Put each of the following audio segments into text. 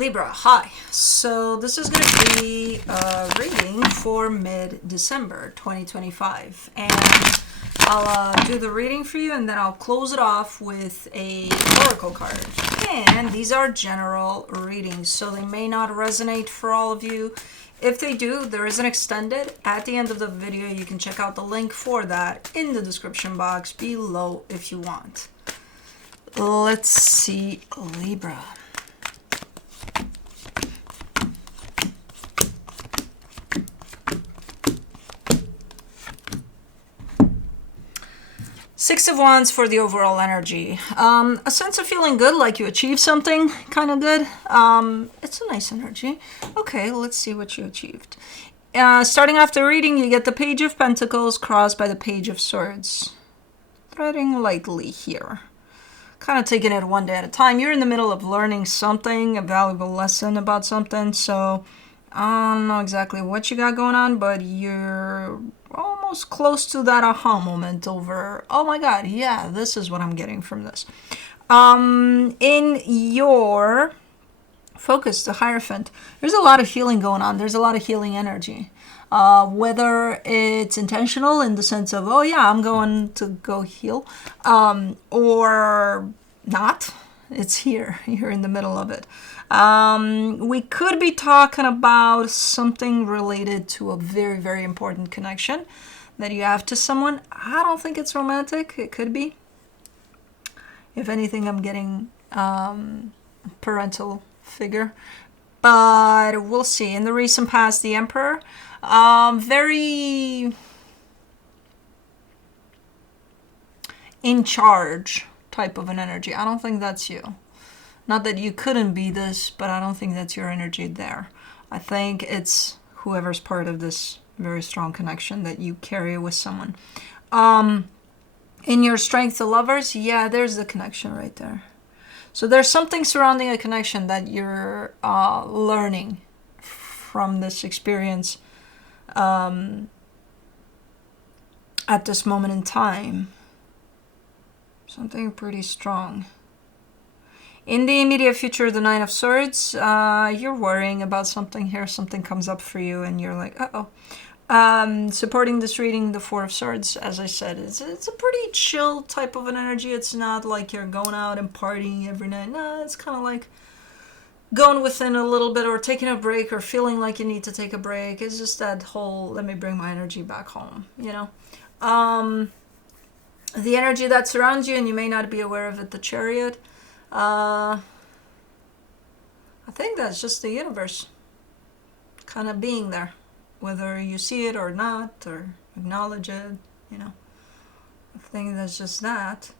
Libra, hi. So this is going to be a reading for mid-December 2025. And I'll do the reading for you and then I'll close it off with a oracle card. And these are general readings, so they may not resonate for all of you. If they do, there is an extended. At the end of the video, you can check out the link for that in the description box below if you want. Let's see, Libra. Six of Wands for the overall energy. A sense of feeling good, like you achieved something kind of good. It's a nice energy. Okay, let's see what you achieved. Starting off the reading, you get the Page of Pentacles crossed by the Page of Swords. Threading lightly here. Kind of taking it one day at a time. You're in the middle of learning something, a valuable lesson about something. So I don't know exactly what you got going on, but you're almost close to that aha moment over, oh my god, yeah, this is what I'm getting from this. In your focus, the Hierophant, there's a lot of healing going on. There's a lot of healing energy. Whether it's intentional in the sense of, oh yeah, I'm going to go heal, or not. It's here. You're in the middle of it. We could be talking about something related to a very, very important connection that you have to someone. I don't think it's romantic. It could be. If anything, I'm getting parental figure. But we'll see. In the recent past, the Emperor, very in charge type of an energy. I don't think that's you. Not that you couldn't be this, but I don't think that's your energy there. I think it's whoever's part of this very strong connection that you carry with someone. In your Strength to Lovers, yeah, there's the connection right there. So there's something surrounding a connection that you're learning from this experience at this moment in time. Something pretty strong. In the immediate future, the Nine of Swords, you're worrying about something here. Something comes up for you and you're like, uh-oh. Supporting this reading, the Four of Swords, as I said, it's a pretty chill type of an energy. It's not like you're going out and partying every night. No, it's kind of like going within a little bit or taking a break or feeling like you need to take a break. It's just that whole, let me bring my energy back home, you know? The energy that surrounds you, and you may not be aware of it, the Chariot, I think that's just the universe kind of being there, whether you see it or not, or acknowledge it, you know. I think that's just that.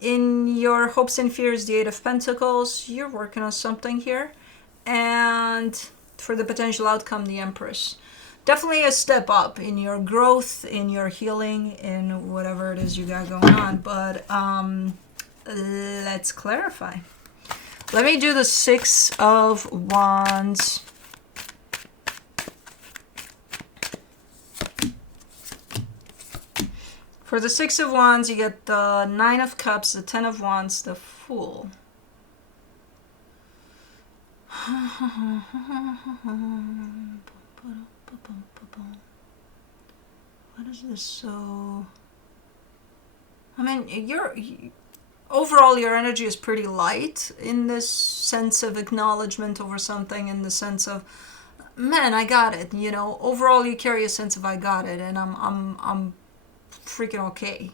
In your hopes and fears, the Eight of Pentacles, you're working on something here. And for the potential outcome, the Empress. Definitely a step up in your growth, in your healing, in whatever it is you got going on. But let's clarify. Let me do the Six of Wands. For the Six of Wands, you get the Nine of Cups, the Ten of Wands, the Fool. What is this? So, I mean, overall your energy is pretty light in this sense of acknowledgement over something, in the sense of, man, I got it. You know, overall you carry a sense of I got it, and I'm freaking okay.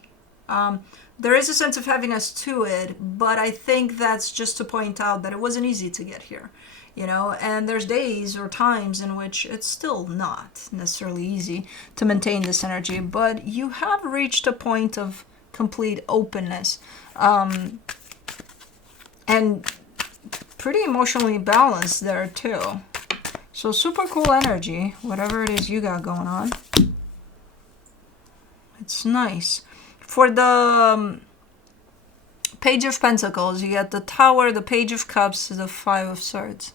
There is a sense of heaviness to it, but I think that's just to point out that it wasn't easy to get here, you know, and there's days or times in which it's still not necessarily easy to maintain this energy, but you have reached a point of complete openness, and pretty emotionally balanced there too. So super cool energy, whatever it is you got going on. It's nice. For the Page of Pentacles, you get the Tower, the Page of Cups, the Five of Swords.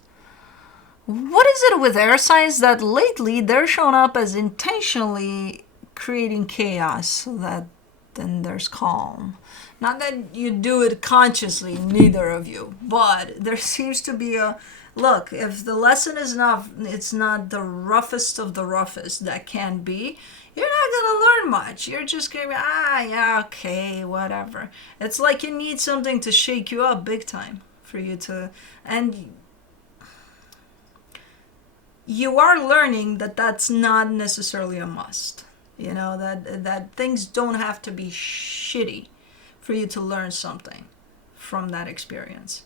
What is it with air signs that lately they're showing up as intentionally creating chaos so that then there's calm? Not that you do it consciously, neither of you, but there seems to be a look. If the lesson is not, it's not the roughest of the roughest that can be, you're not gonna learn much. You're just gonna be, yeah, okay, whatever. It's like you need something to shake you up big time for you to, and you are learning that that's not necessarily a must. You know, that things don't have to be shitty for you to learn something from that experience.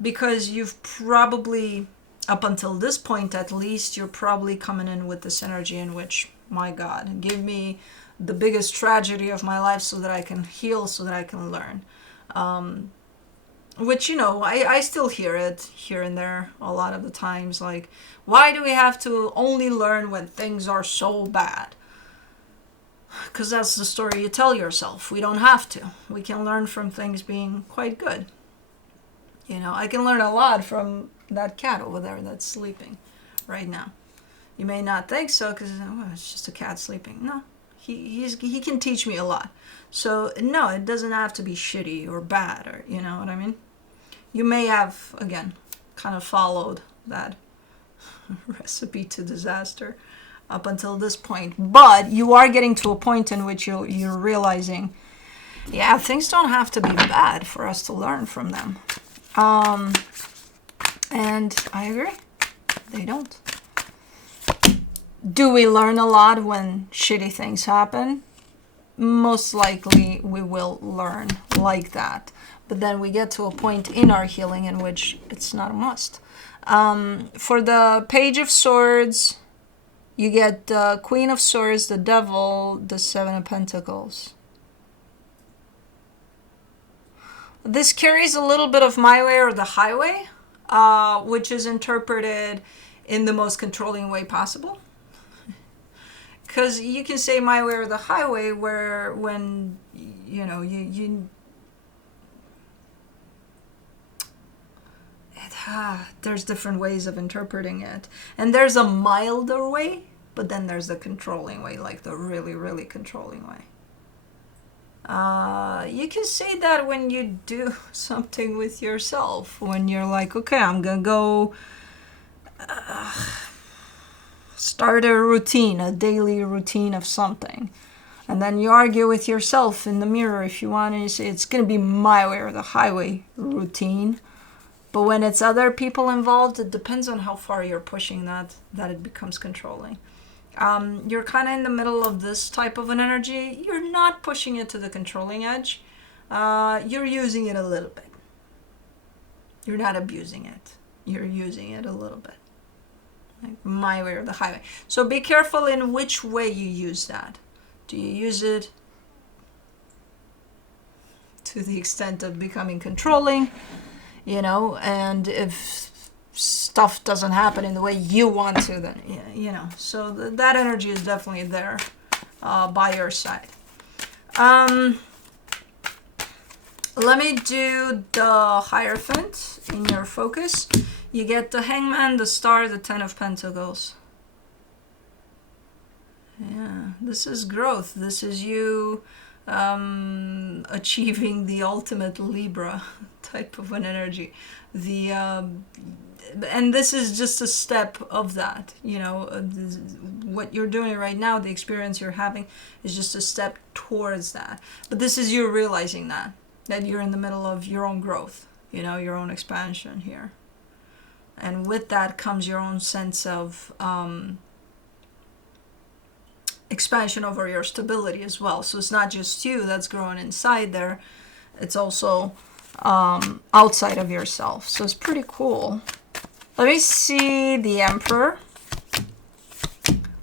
Because you've probably, up until this point at least, you're probably coming in with this energy in which, my God, give me the biggest tragedy of my life so that I can heal, so that I can learn. Which, you know, I still hear it here and there a lot of the times. Like, why do we have to only learn when things are so bad? Because that's the story you tell yourself. We don't have to. We can learn from things being quite good. You know, I can learn a lot from that cat over there that's sleeping right now. You may not think so because it's just a cat sleeping. No, he can teach me a lot. So no, it doesn't have to be shitty or bad, or you know what I mean. You may have, again, kind of followed that recipe to disaster up until this point, but you are getting to a point in which you're realizing, yeah, things don't have to be bad for us to learn from them. And I agree, they don't. Do we learn a lot when shitty things happen? Most likely we will learn like that. But then we get to a point in our healing in which it's not a must. For the Page of Swords, you get the Queen of Swords, the Devil, the Seven of Pentacles. This carries a little bit of my way or the highway, which is interpreted in the most controlling way possible. Because you can say my way or the highway, where when, you know, there's different ways of interpreting it. And there's a milder way, but then there's the controlling way, like the really, really controlling way. You can say that when you do something with yourself, when you're like, okay, I'm gonna go start a routine, a daily routine of something. And then you argue with yourself in the mirror if you want, and you say it's gonna be my way or the highway routine. But when it's other people involved, it depends on how far you're pushing that it becomes controlling. You're kind of in the middle of this type of an energy. You're not pushing it to the controlling edge. You're using it a little bit. You're not abusing it. You're using it a little bit. Like my way or the highway. So be careful in which way you use that. Do you use it to the extent of becoming controlling? You know, and if stuff doesn't happen in the way you want to, then, you know, so that energy is definitely there by your side. Let me do the Hierophant in your focus. You get the Hangman, the Star, the Ten of Pentacles. Yeah, this is growth. This is you achieving the ultimate Libra type of an energy. And this is just a step of that. You know, what you're doing right now, the experience you're having, is just a step towards that. But this is you realizing that you're in the middle of your own growth, you know, your own expansion here. And with that comes your own sense of expansion over your stability as well. So it's not just you that's growing inside there, it's also outside of yourself. So it's pretty cool. Let me see the Emperor,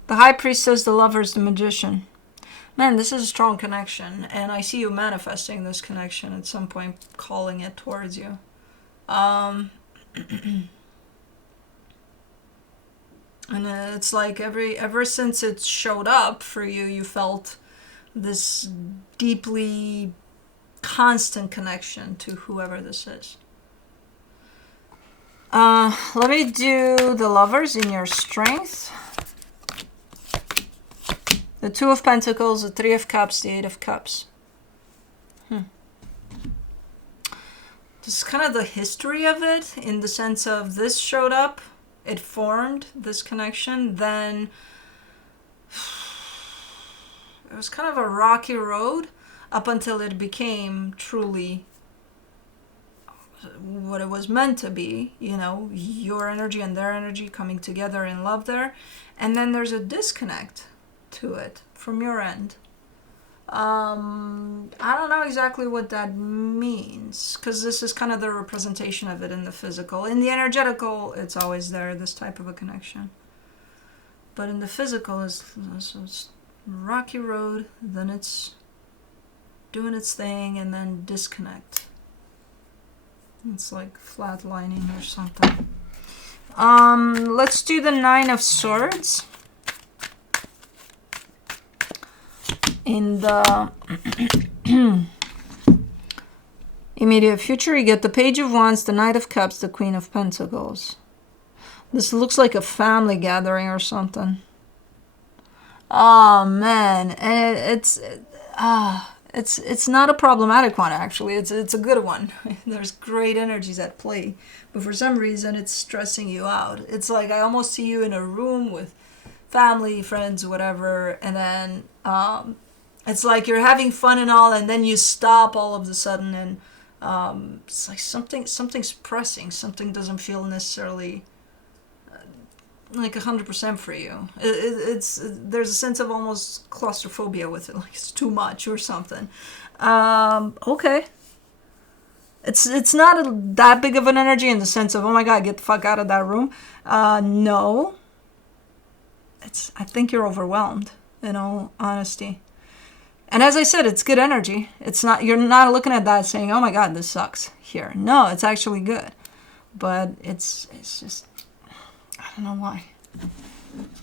the High Priestess, the Lovers, the Magician. Man, this is a strong connection, and I see you manifesting this connection at some point, calling it towards you. And it's like ever since it showed up for you, you felt this deeply constant connection to whoever this is. Let me do the Lovers in your strength. The Two of Pentacles, the Three of Cups, the Eight of Cups. this is kind of the history of it, in the sense of this showed up, it formed this connection, then it was kind of a rocky road up until it became truly what it was meant to be, you know, your energy and their energy coming together in love there. And then there's a disconnect to it from your end. I don't know exactly what that means, because this is kind of the representation of it in the physical. In the energetical, it's always there, this type of a connection. But in the physical, it's rocky road, then it's doing its thing, and then disconnect. It's like flatlining or something. Let's do the Nine of Swords. In the immediate future, you get the Page of Wands, the Knight of Cups, the Queen of Pentacles. This looks like a family gathering or something. Oh man, and it's not a problematic one, actually. It's a good one. There's great energies at play, but for some reason it's stressing you out. It's like I almost see you in a room with family, friends, whatever, and then it's like you're having fun and all, and then you stop all of a sudden, and it's like something's pressing. Something doesn't feel necessarily like 100% for you. There's a sense of almost claustrophobia with it, like it's too much or something. Okay. It's not that big of an energy in the sense of, oh my god, get the fuck out of that room. No. I think you're overwhelmed, in all honesty. And as I said, it's good energy. You're not looking at that saying, oh my god, this sucks here. No, it's actually good. But it's just, I don't know why.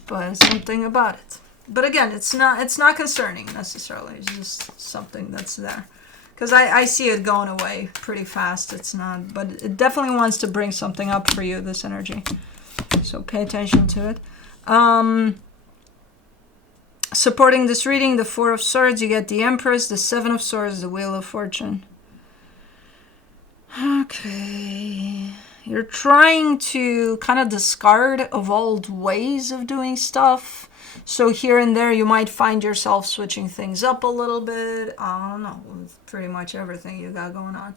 But something about it. But again, it's not concerning necessarily. It's just something that's there. Because I see it going away pretty fast. It's not, but it definitely wants to bring something up for you, this energy. So pay attention to it. Supporting this reading, the Four of Swords, you get the Empress, the Seven of Swords, the Wheel of Fortune. Okay. You're trying to kind of discard of old ways of doing stuff. So here and there you might find yourself switching things up a little bit. I don't know, with pretty much everything you got going on.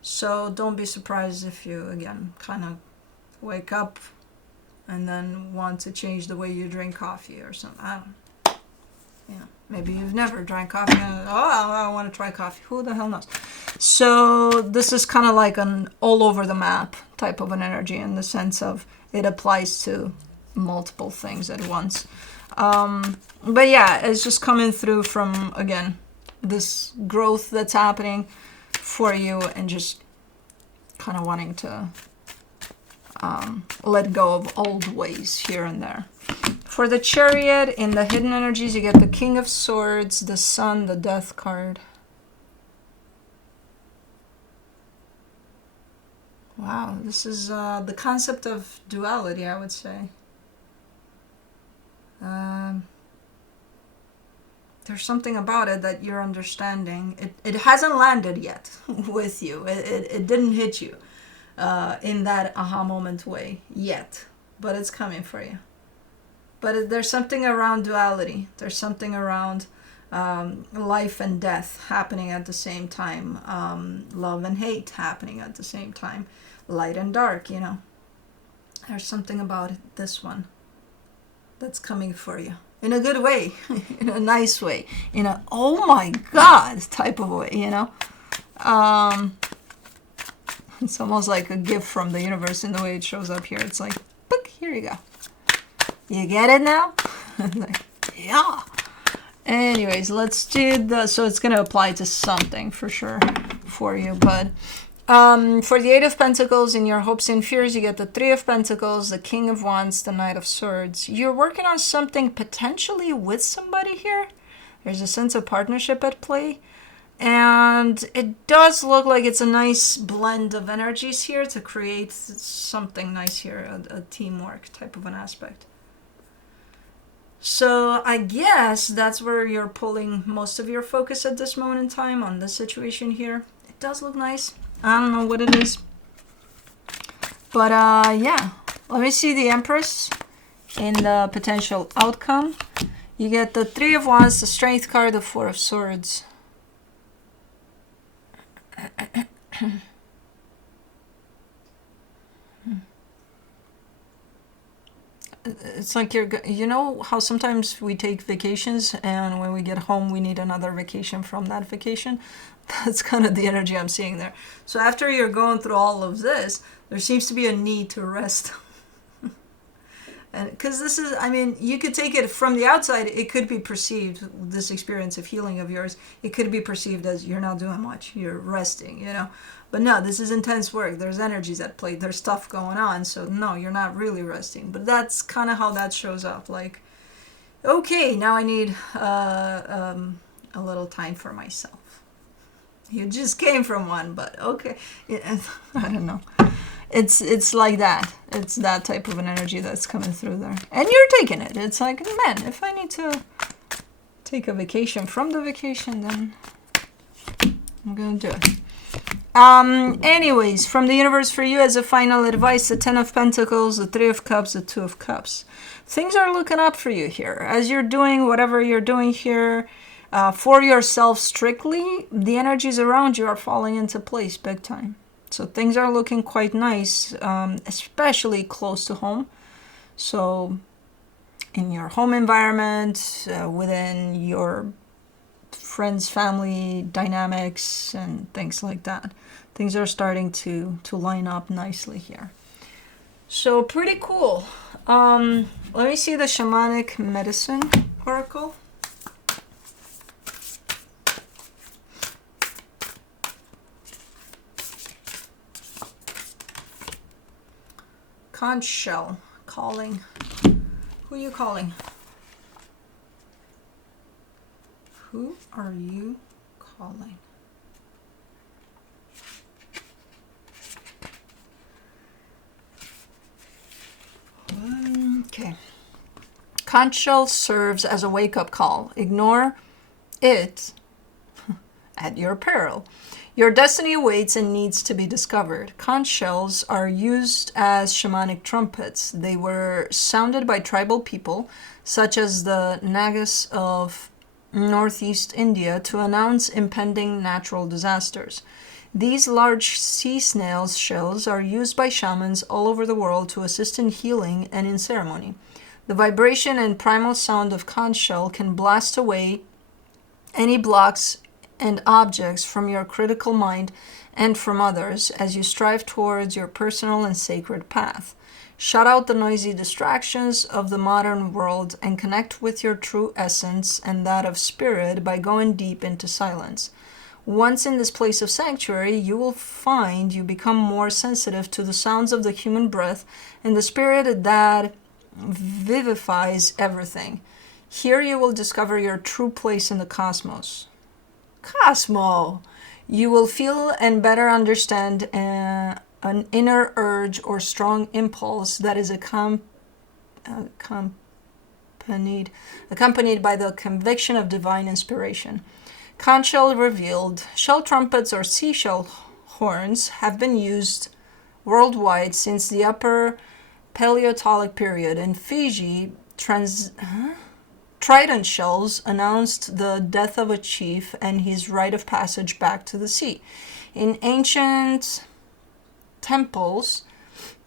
So don't be surprised if you, again, kind of wake up and then want to change the way you drink coffee or something. I don't know. Yeah, maybe you've never drank coffee and, I want to try coffee. Who the hell knows? So this is kind of like an all over the map type of an energy, in the sense of it applies to multiple things at once. But yeah, it's just coming through from, again, this growth that's happening for you, and just kind of wanting to let go of old ways here and there. For the Chariot, in the hidden energies, you get the King of Swords, the Sun, the Death card. Wow, this is the concept of duality, I would say. There's something about it that you're understanding. It hasn't landed yet with you. It didn't hit you in that aha moment way yet, but it's coming for you. But there's something around duality. There's something around life and death happening at the same time. Love and hate happening at the same time. Light and dark, you know. There's something about this one that's coming for you. In a good way. In a nice way. In a, oh my god type of way, you know. It's almost like a gift from the universe in the way it shows up here. It's like, book, here you go. You get it now? Like, yeah. Anyways, let's do so it's going to apply to something for sure for you. But for the Eight of Pentacles, in your hopes and fears, you get the Three of Pentacles, the King of Wands, the Knight of Swords. You're working on something potentially with somebody here. There's a sense of partnership at play. And it does look like it's a nice blend of energies here to create something nice here, a teamwork type of an aspect. So I guess that's where you're pulling most of your focus at this moment in time, on this situation here. It does look nice. I don't know what it is. But yeah, let me see the Empress in the potential outcome. You get the Three of Wands, the Strength card, the Four of Swords. It's like you know how sometimes we take vacations and when we get home we need another vacation from that vacation? That's kind of the energy I'm seeing there. So after you're going through all of this, there seems to be a need to rest. And because this is, I mean, you could take it from the outside, it could be perceived, this experience of healing of yours, it could be perceived as you're not doing much, you're resting, you know. But no, this is intense work. There's energies at play, there's stuff going on. So no, you're not really resting. But that's kind of how that shows up. Like, okay, now I need a little time for myself. You just came from one, but okay. I don't know. It's like that. It's that type of an energy that's coming through there. And you're taking it. It's like, man, if I need to take a vacation from the vacation, then I'm going to do it. Anyways, from the universe for you as a final advice, the Ten of Pentacles, the Three of Cups, the Two of Cups. Things are looking up for you here. As you're doing whatever you're doing here, for yourself strictly, the energies around you are falling into place big time. So things are looking quite nice, especially close to home. So in your home environment, within your friends, family dynamics, and things like that. Things are starting to line up nicely here. So pretty cool. Let me see the Shamanic Medicine Oracle. Conch shell calling. Who are you calling? Who are you calling? Okay. Conch shell serves as a wake-up call. Ignore it at your peril. Your destiny awaits and needs to be discovered. Conch shells are used as shamanic trumpets. They were sounded by tribal people, such as the Nagas of northeast India, to announce impending natural disasters. These large sea snails' shells are used by shamans all over the world to assist in healing and in ceremony. The vibration and primal sound of conch shell can blast away any blocks and objects from your critical mind and from others as you strive towards your personal and sacred path. Shut out the noisy distractions of the modern world and connect with your true essence and that of spirit by going deep into silence. Once in this place of sanctuary, you will find you become more sensitive to the sounds of the human breath and the spirit that vivifies everything. Here you will discover your true place in the cosmos. Cosmo! You will feel and better understand an inner urge or strong impulse that is accompanied by the conviction of divine inspiration. Conch shell revealed. Shell trumpets or seashell horns have been used worldwide since the Upper Paleolithic period. In Fiji, trident shells announced the death of a chief and his rite of passage back to the sea. In ancient temples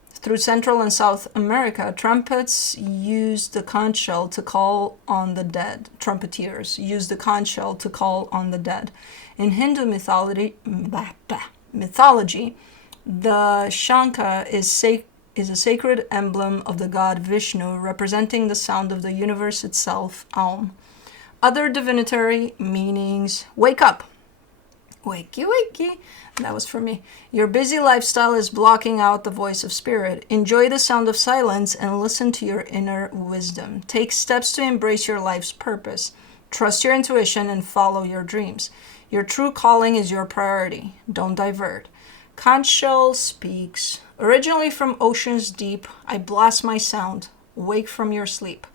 through Central and South America, trumpets used the conch shell to call on the dead. Trumpeters used the conch shell to call on the dead. In Hindu mythology, the Shankha is a sacred emblem of the god Vishnu, representing the sound of the universe itself, Aum. Other divinatory meanings: wake up. Wakey, wakey. That was for me. Your busy lifestyle is blocking out the voice of spirit. Enjoy the sound of silence and listen to your inner wisdom. Take steps to embrace your life's purpose. Trust your intuition and follow your dreams. Your true calling is your priority. Don't divert. Conch shell speaks. Originally from ocean's deep, I blast my sound. Wake from your sleep.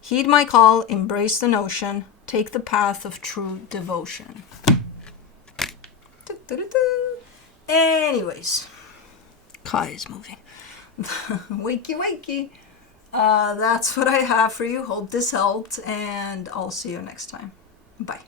Heed my call, embrace the notion. Take the path of true devotion. Anyways, Kai is moving. Wakey, wakey. That's what I have for you. Hope this helped, and I'll see you next time. Bye.